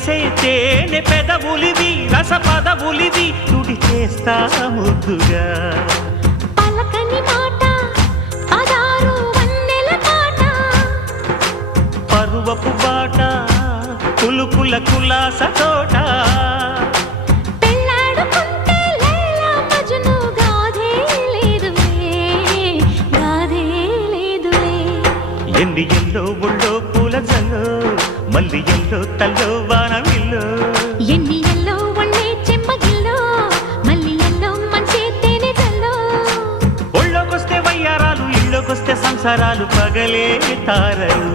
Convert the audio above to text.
చేసే తేనె పెదవులివి రస పదవులివి తుడి చేస్తా ముద్దుగా పలకని మాట పదారు వన్నెల పాట పరువపు బాట కులుకుల కులాస తోట పెళ్ళాడుకుంటే లైలా మజ్ను గాథే లేదులే ఎన్ని ఎల్లో ఒళ్ళో పూల జల్లో మల్లి ఎల్లో తల్లో వానవిల్లో ఎన్ని ఎల్లో వన్నే చెమ్మగిల్లో మల్లి ఎల్లో మంచి తేనె జల్లో ఒళ్ళోకొస్తే వయ్యారాలు ఇళ్ళోకొస్తే సంసారాలు పగలే తారలు